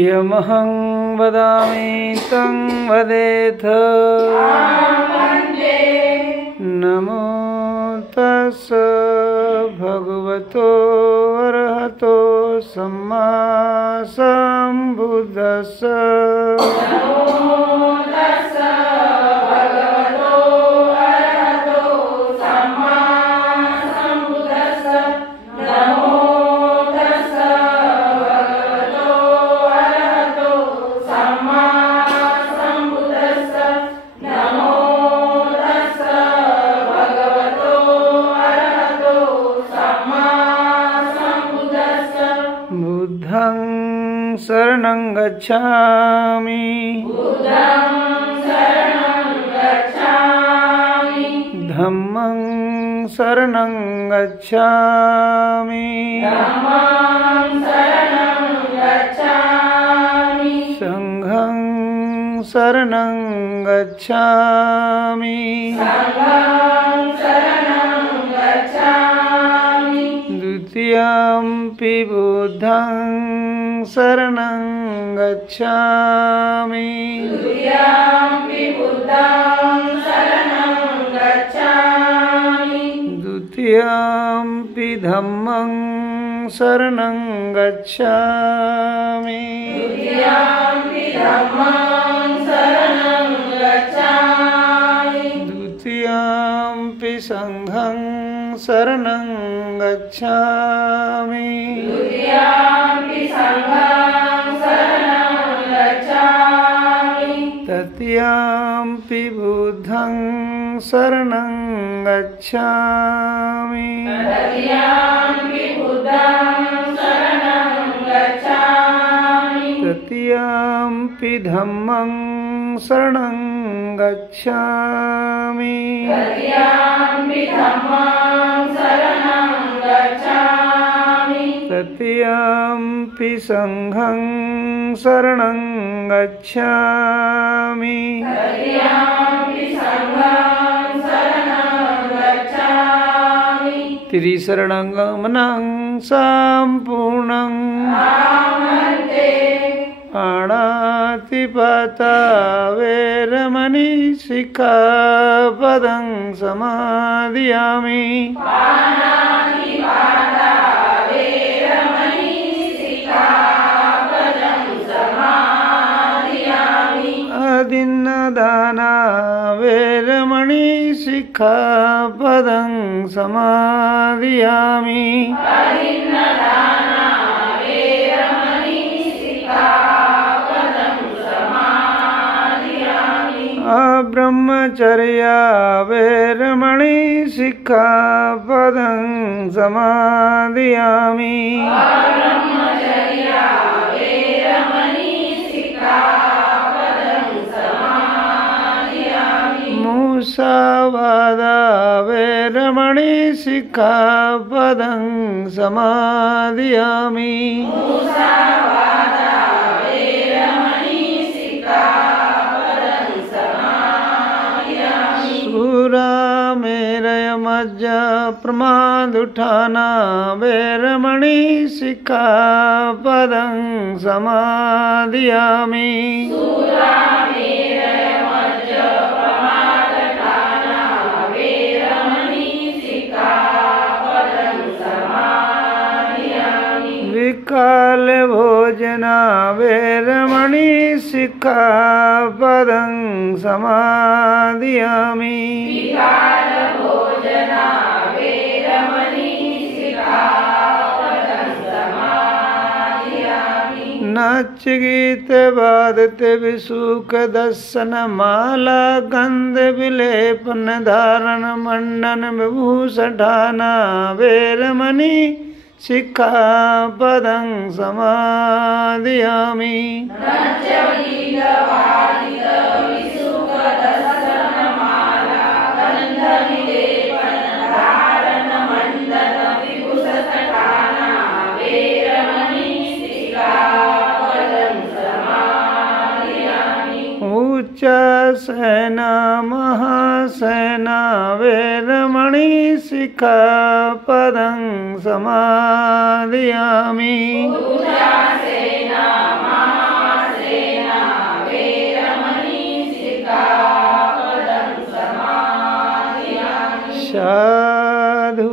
यमहं वदामि तं वदेथ। नमो तस्स भगवतो अरहतो सम्मा सम्बुद्धस्स। शरणं गच्छामि। धम्मं शरणं गच्छामि। संघं शरणं गच्छामि। द्वितीयंपि बुद्धं शरणं गच्छामि। द्वितीयंपि धम्मं शरणं गच्छामि। द्वितीयंपि संघं शरणं गच्छामि। तृतीयंपि बुद्धं शरणं गच्छामि। तृतीयंपि धम्मं शरणं गच्छामि। तृतीयंपि संघं शरणं गच्छामि। त्रिशरणगमनं सम्पूर्णं पाणातिपाता वेरमणि सिक्खापदं समादयामि। अदिन्नदाना वेरमणि सिक्खापदं समादयामि। अब्रह्मचर्या वेरमणि सिक्खापदं समादयामि। मुसावादा वेरमणि सिक्खापदं समादयामि। प्रमाद उठाना वैरमणि सिक्खापदं समादियामि विकाल भोजना वैरमणि सिक्खापदं समादियामि नाच गीत वादते विसुख दर्शन माला गंध विलेपन धारण मंडन विभूषठाना वैरमणि सिक्खापदं समादियामि उच्चसेना महासेना वैरमणि सिक्खापदं समादियामि साधु